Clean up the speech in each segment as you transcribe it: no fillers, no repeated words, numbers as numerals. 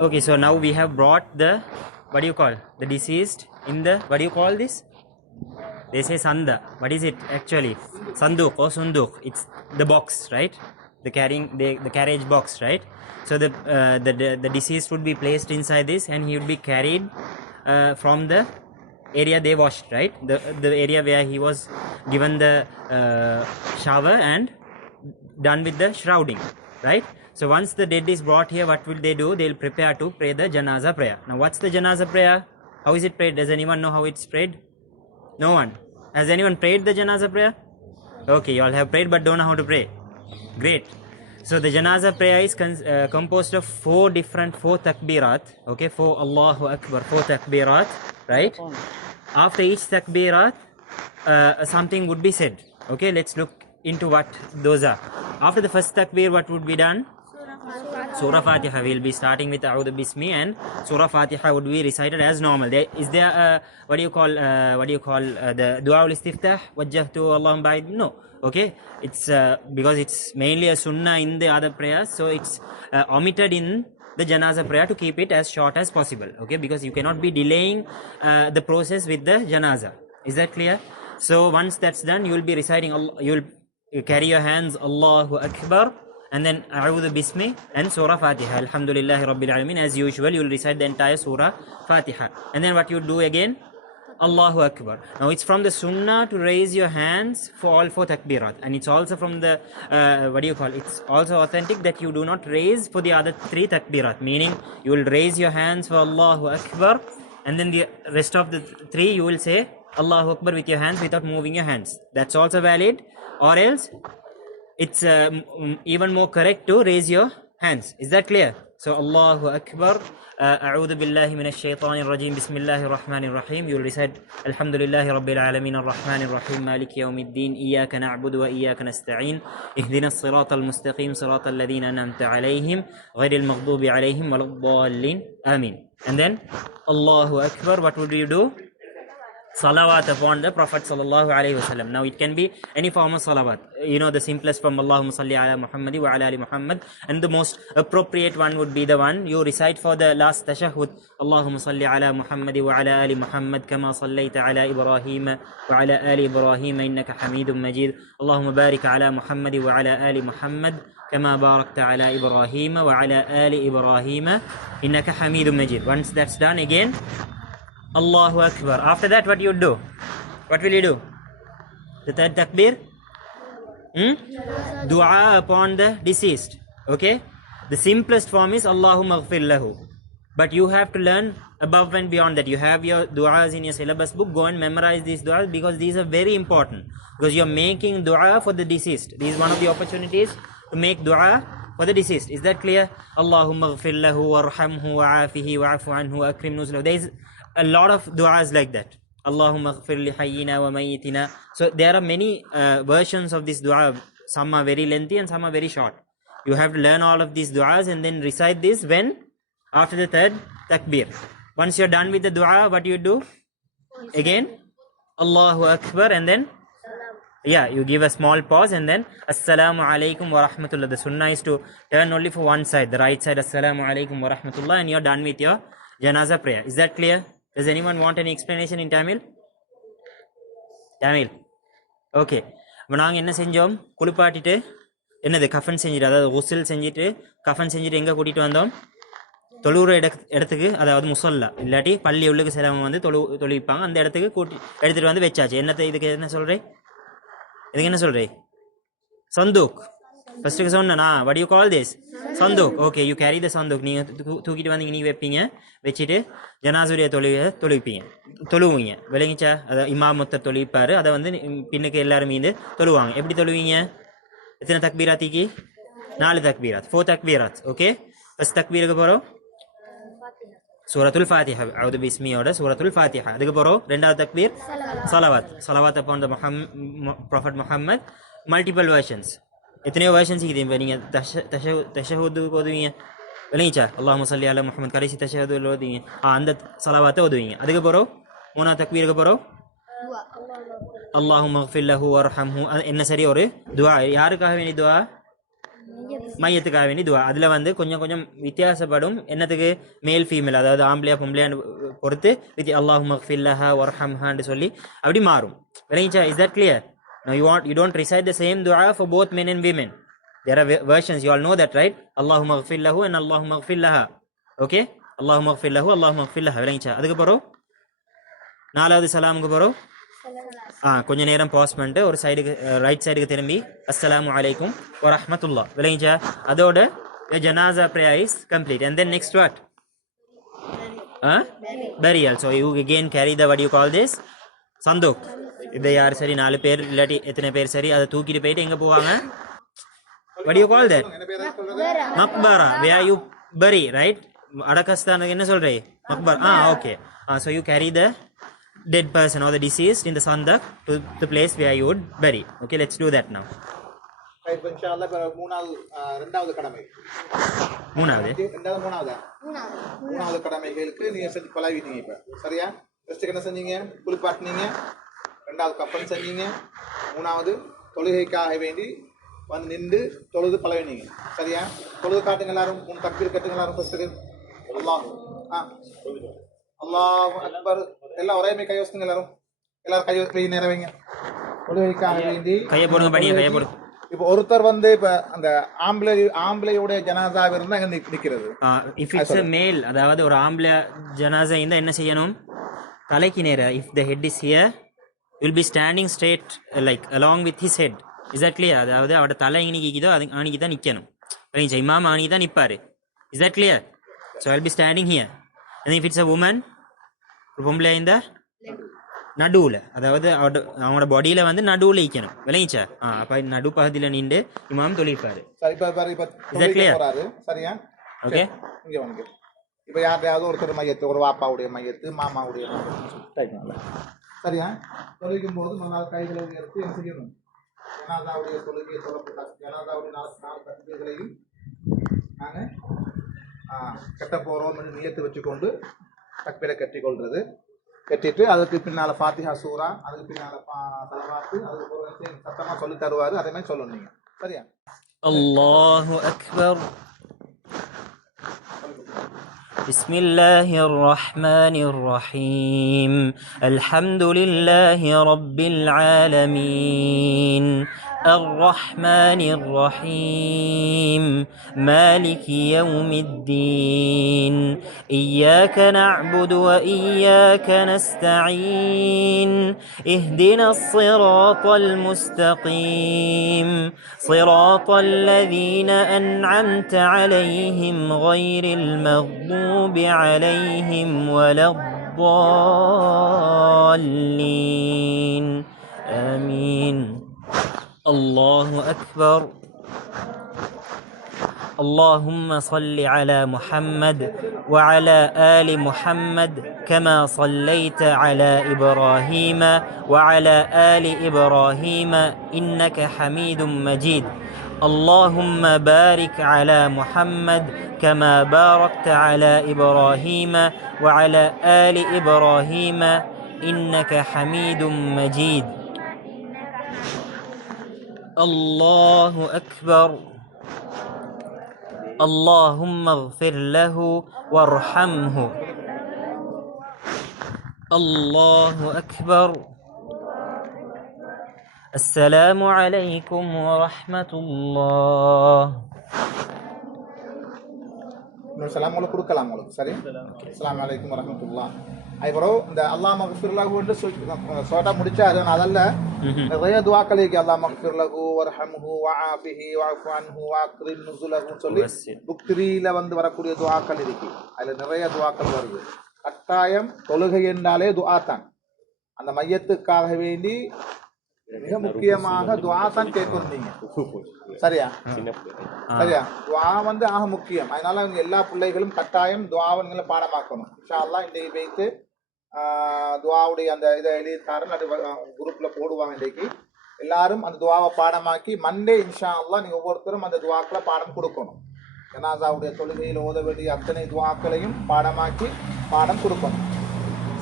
Okay, so now we have brought the, what do you call, the deceased in the, what do you call this? They say sanda. What is it actually? Sanduk or sunduk. It's the box, right? The carriage box, right? So the deceased would be placed inside this, and he would be carried from the area they washed, right? The area where he was given the shower and done with the shrouding, right? So once the dead is brought here, what will they do? They'll prepare to pray the janaza prayer. Now what's the janaza prayer? How is it prayed? Does anyone know how it's prayed? No one. Has anyone prayed the janaza prayer? Okay, you all have prayed but don't know how to pray. Great. So the janaza prayer is composed of four takbirat. Okay, for Allahu Akbar, 4 takbirat, right? After each takbirat, something would be said. Okay, let's look into what those are. After the first takbir, what would be done? Surah Fatiha. We'll be starting with A'udhu Bismi, and Surah Fatiha would be recited as normal. Is there what do you call the Dua ul-Istiftah? Wajjahtu Allahumma ba'id? No. Okay, it's because it's mainly a sunnah in the other prayers, so it's omitted in the janaza prayer to keep it as short as possible. Okay, because you cannot be delaying the process with the janaza. Is that clear? So once that's done, you will be reciting. You carry your hands, Allahu Akbar, and then A'udhu Bismi and Surah Fatiha. Alhamdulillahi Rabbil Alameen. As usual, you will recite the entire Surah Fatiha. And then what you do again? Allahu Akbar. Now it's from the Sunnah to raise your hands for all 4 takbirat. And it's also from the, it's also authentic that you do not raise for the other 3 takbirat. Meaning, you will raise your hands for Allahu Akbar, and then the rest of the 3 you will say Allahu Akbar with your hands without moving your hands. That's also valid. Or else, it's even more correct to raise your hands. Is that clear? So Allahu Akbar, A'udhu billahi minash shaitanir rajim, Bismillahir Rahmanir Rahim. You will recite Alhamdulillahi Rabbil Alameen Ar-Rahmanir Rahim, Maliki Yawmiddin, Iyyaka na'budu wa iyyaka nasta'in, Ihdinas siratal mustaqim, siratal ladhina an'amta alayhim, ghayril maghdubi alayhim waladdallin. Ameen. And then Allahu Akbar, what would you do? Salawat upon the Prophet sallallahu alaihi wasallam. Now it can be any form of salawat. You know, the simplest from Allahumma salli ala Muhammadi wa ala ali Muhammad, and the most appropriate one would be the one you recite for the last tashahhud. Allahumma salli ala Muhammadi wa ala ali Muhammad kama sallaita ala Ibrahim wa ala ali Ibrahim innaka Hamidum Majid. Allahumma barik ala Muhammadi wa ala ali Muhammad kama barakta ala Ibrahim wa ala ali Ibrahim innaka Hamidum Majid. Once that's done, again Allahu Akbar. After that, what you do? What will you do? The third takbir? Dua upon the deceased. Okay? The simplest form is Allahumma ghfir lahu. But you have to learn above and beyond that. You have your du'as in your syllabus book. Go and memorize these du'as, because these are very important. Because you are making dua for the deceased. This is one of the opportunities to make dua for the deceased. Is that clear? Allahumma ghfir lahu warhamhu wa'afihi wa'afu anhu akrim nuzulahu. There is a lot of du'as like that. Allahumma ghfir li hayyina wa mayyitina. So there are many versions of this dua. Some are very lengthy and some are very short. You have to learn all of these du'as and then recite this when? After the third takbir. Once you're done with the dua, what do you do? Again, Allahu Akbar, and then you give a small pause, and then Assalamu alaikum wa rahmatullah. The sunnah is to turn only for one side, the right side, Assalamu alaikum wa rahmatullah, and you're done with your janaza prayer. Is that clear? Does anyone want any explanation in Tamil? Tamil. Okay. நாங்கள் என்ன செஞ்சோம்? குளிப்பாட்டிட்டு என்னது கஃபன் செஞ்சுட்டு, அதாவது குஸ்ல் செஞ்சுட்டு கஃபன் செஞ்சுட்டு எங்கே கூட்டிகிட்டு வந்தோம்? தொழுகிற இடத்துக்கு, அதாவது முசல்லா இல்லாட்டி பள்ளி உள்ளுக்கு சிலவங்க வந்து தொழுவிப்பாங்க, அந்த இடத்துக்கு எடுத்துகிட்டு வந்து வச்சாச்சு. இதுக்கு என்ன சொல்கிறேன்? இதுக்கு என்ன சொல்கிறேன்? சந்தூக். ஃபர்ஸ்ட்டுக்கு சொன்னா, what do you call this? சந்தூக். ஓகே, யூ கேரி த சந்தூக். நீங்கள் தூக்கிட்டு வந்து நீங்கள் வைப்பீங்க, வச்சுட்டு ஜனாசுடைய தொழுவீங்க. விளங்கிச்சா? அதை இமாமுத்தர் தொழுவிப்பார், அதை வந்து பின்னுக்கு எல்லாரும் மீது தொழுவாங்க. எப்படி தொழுவீங்க? எத்தனை தக்பீராத்திக்கு? 4 தக்பீராத், 4 தக்பீராத். ஓகே, ஃபர்ஸ்ட் தக்பீருக்கு போகிறோம் சூரத்துல் ஃபாத்திஹா, அவுது பிஸ்மியோட சூரத்துல் ஃபாத்திஹா. அதுக்கு போகிறோம் ரெண்டாவது தக்பீர் சலவாத் upon the Prophet Muhammad. Multiple versions, எத்தனையோ வெர்ஷன்ஸ் இருக்குது. இப்போ நீங்கள் தஷஹுதுக்கு ஓதுவீங்க, விளங்கிச்சா? அல்லாஹும்ம ஸல்லி அலா முஹம்மத், கடைசி தஷஹுதுல ஓதுவீங்க, அந்த சலவாத்தை ஓதுவீங்க. அதுக்கு போகிறோம் மூணாவது தக்பீருக்கு போகிறோம் அல்லாஹும்ம க்ஃபிர் லஹு வர்ஹம்ஹு. என்ன சரி ஒரு துவா, யாருக்காக வேண்டிய துவா? மையத்துக்காக வேண்டி துவா. அதில் வந்து கொஞ்சம் கொஞ்சம் வித்தியாசப்படும். என்னத்துக்கு? மேல் ஃபீமேல், அதாவது ஆம்பளையா பொம்பளையான்னு பொறுத்து அல்லாஹும்ம ஃபிர் லஹா வர்ஹம்ஹான்னு சொல்லி அப்படி மாறும். விளங்கிச்சா? Is that clear? No, you don't recite the same dua for both men and women. There are versions, you all know that, right? Allahumma ighfir lahu and Allahumma ighfir laha. Okay? Allahumma ighfir lahu, Allahumma ighfir laha. விளங்கிச்சா? அதுக்கு பிறகு நாலாவது சலாமுக்கு பிறகு கொஞ்ச நேரம் pass பண்ணிட்டு ஒரு சைடுக்கு ரைட் சைடுக்கு திரும்பி அஸ்ஸலாமு அலைக்கும் வரஹ்மத்துல்லா. விளங்கிச்சா? அதோட the janaza prayer is complete. And then next what? Burial. So you again carry the, what do you call this? சந்தூக். இது யார் சரி 4 பேர் இல்லாட்டி எத்தனை பேர் சரி அதை தூக்கிட்டு போயிட்டு எங்க போவாங்க? What do you call that? மக்பரா. Where you bury, right? அடக்கஸ்தானுக்கு என்ன சொல்றே? மக்பரா. Okay. So you carry the dead person or the deceased in the sandak to the place where you would bury. Okay, let's do that now. Right, inshallah இரண்டாவது கடமை. மூணாவது கடமைகளுக்கு நீங்க செஞ்சு பழகிட்டீங்க. இப்ப சரியா? First என்ன செஞ்சீங்க? குளிப்பாட்டினீங்க. ரெண்டாவது கப்பன் செஞ்சீங்க. மூணாவது தொழுகைக்காக வேண்டி வந்து நின்று தொழுது பழகினீங்க. சரியா? தொழுது காட்டுங்க எல்லாரும். 3 தக்பீர் கட்டுங்க எல்லாரும். ஃபர்ஸ்ட் அல்லாஹ் அல்லாஹ் அக்பர். எல்லாம் ஒரே கை வச்சுங்க எல்லாரும். கை நேரம் வைங்க. தொழுகைக்காக வேண்டி கையை போடுங்க. படிங்க, கையை போடுங்க. இப்போ ஒருத்தர் வந்து இப்ப அந்த ஆம்பளையோட ஜனாசா இருந்தா எங்க நிக்கிறது? இஃப் இட்ஸ் a male, அதாவது ஒரு ஆம்பளை ஜனாசா இருந்தா என்ன செய்யணும்? தலைக்கு நேரா. If the head is here, will be standing straight like along with his head. Is that clear? அதாவது அவட தலை எங்கனிக்குதோ அது ஆணிக்கு தான் நிக்கணும். சரிங்களா? இமாம் ஆணிக்கு தான் நிப்பாரு. Is that clear? So I'll be standing here. And if it's a woman, ஒரு பொம்பளை இந்த நடுவுல, அதாவது அவங்களோட பாடியில வந்து நடுவுல நிக்கணும். விளங்கிச்சா? அப்ப நடு பகுதியில நின்று இமாம் தொழிப்பாரு. Is that clear? சரியா? ஓகே. இங்க வாங்க. இப்ப யாரையாவது ஒருத்தர் மையத்து, ஒரு வாப்பாவுடைய மையத்து, மாமாவுடைய மையத்து, சரியா? தொழுகும் போது முதலாவது கைகளை உயர்த்தி என்ன செய்யணும்? ஜனாதாவுடைய தொழுகையை சொல்லப்பட்ட ஜனாதாவுடைய 4 தக்பீர்களையும் நாங்க கட்ட போறோம் என்று நியத்து வச்சுக்கொண்டு தக்பீரை கட்டி கொள்றது. கட்டிட்டு அதுக்கு பின்னால ஃபாத்திஹா சூரா, அதுக்கு பின்னால சலவாத்து, அதுக்கு சத்தமா சொல்லி தருவாரு. அதே மாதிரி சொல்லணும் நீங்க. சரியா? அல்லாஹு அக்பர். بسم الله الرحمن الرحيم. الحمد لله رب العالمين الرحمن الرحيم مالك يوم الدين إياك نعبد وإياك نستعين اهدنا الصراط المستقيم صراط الذين أنعمت عليهم غير المغضوب عليهم ولا الضالين آمين. الله أكبر. اللهم صل على محمد وعلى آل محمد كما صليت على إبراهيم وعلى آل إبراهيم إنك حميد مجيد. اللهم بارك على محمد كما باركت على إبراهيم وعلى آل إبراهيم إنك حميد مجيد. الله أكبر. اللهم اغفر له وارحمه. الله أكبر. السلام عليكم ورحمة الله. சலாம் கொடுக்கலாம் உங்களுக்கு. சரி, அஸ்ஸலாமு அலைக்கும் வரஹ்மத்துல்லாஹ். ஐப்ரோ இந்த அல்லாஹ் மக்ஃபிர் லஹு என்று சொல்லிட்டா முடிச்சாரு. அதல்ல நிறைய துஆக்கள் இருக்கு. அல்லாஹ் மக்ஃபிர் லஹு வர்ஹம்ஹு வஆஃபிஹி வஅஃபு அன்ஹு வஅக்ரிம் நுஸுலஹு சொல்லி புக் 3ல வந்து வரக்கூடிய துஆக்கள் இருக்கு. அதுல நிறைய துஆக்கள் வருது. கட்டாயம் தொழுகை என்றாலே துஆ தான். அந்த மையத்துக்காக வேண்டி மிக முக்கியமாக துஆ தான் கேட்கணும் நீங்க. சரியா? சரியா? துஆ வந்து ஆக முக்கியம். அதனால எல்லா பிள்ளைகளும் கட்டாயம் துஆவை பாடமாக்கணும். இன்ஷா அல்லாஹ் இன்றைக்கு வைத்து துஆவுடைய அந்த இதை எழுதித்தாரன் அது குரூப்ல போடுவாங்க. இன்றைக்கு எல்லாரும் அந்த துஆவை பாடமாக்கி மண்டே இன்ஷா அல்லாஹ் நீங்க ஒவ்வொருத்தரும் அந்த துஆக்களை பாடம் கொடுக்கணும். ஜனாசாவுடைய தொழுகையில் ஓத வேண்டிய அத்தனை துஆக்களையும் பாடமாக்கி பாடம் கொடுக்கணும்.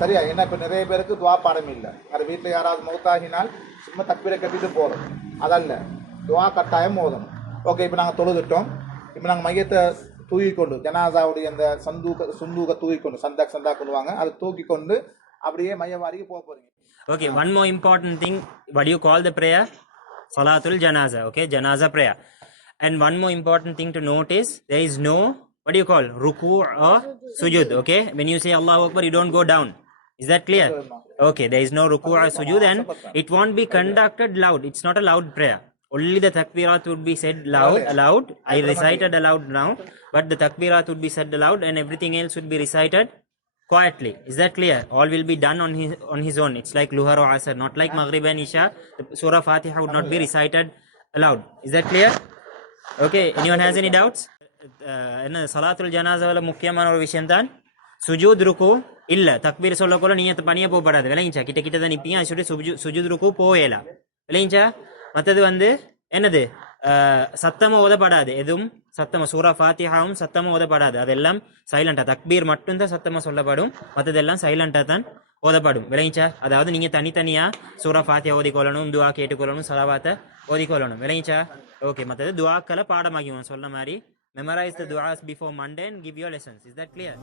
சரியா? ஏன்னா இப்போ நிறைய பேருக்கு துஆ பாடம் இல்லை. அது வீட்டில் யாராவது மௌத்தாகினால் சும்மா தக்பீரை கட்டிட்டு போகிறோம். அதல்ல, துஆ கட்டாயம் ஓதணும். ஓகே, இப்போ நாங்கள் தொழுதுட்டோம். இப்போ நாங்கள் மையத்தை தூக்கிக்கொண்டு ஜனாசாவுடைய அந்த சுந்தூக தூக்கிக்கொண்டு சந்தா கொண்டுவாங்க அதை தூக்கிக்கொண்டு அப்படியே மையவாரிக்கு போக போறீங்க. Okay, one more important thing. What do you call the prayer? Salatul Janaza. Okay, Janaza prayer. And one more important thing to note is there is no, what do you call, ruku or sujud. Okay, when you say Allahu Akbar, you don't go down. Is that clear? Okay, there is no ruku or sujud, and it won't be conducted loud. It's not a loud prayer. Only the takbirat would be said aloud. I recited aloud now, but the takbirat would be said aloud, and everything else would be recited quietly. Is that clear? All will be done on his own. It's like Luhar or Asr, not like Maghrib and Isha. The Surah Fatiha would not be recited aloud. Is that clear? Okay, anyone has any doubts? என்ன சலாத்துல் ஜனாசாவில் முக்கியமான ஒரு விஷயம் தான் சுஜூத் ருக்கு இல்லை தக்பீர் சொல்லக்குள்ள நீங்க பணிய போகப்படாது விளைஞ்சா கிட்ட கிட்ட தான் நிற்பீங்க அது சொல்லி சுஜூத் ருக்கு போகலாம் விளைஞ்சா மற்றது வந்து என்னது சத்தமாக ஓதப்படாது எதுவும் சத்தமாக சூரா ஃபாத்திஹாவும் சத்தமாக ஓதப்படாது அதெல்லாம் சைலண்டாக தக்பீர் மட்டும்தான் சத்தமாக சொல்லப்படும் மற்றதெல்லாம் சைலண்டாக தான் ஓதப்படும் விளைஞ்சா அதாவது நீங்கள் தனித்தனியாக சூரா ஃபாத்தியா ஓதிக்கொள்ளணும் துவா கேட்டுக்கொள்ளணும் சலவாத்தை ஓதிக்கொள்ளணும் விளைஞ்சா ஓகே மற்றது துவாக்களை பாடமாகிவோம் சொன்ன மாதிரி memorize the du'as before Monday and give your lessons. Is that clear?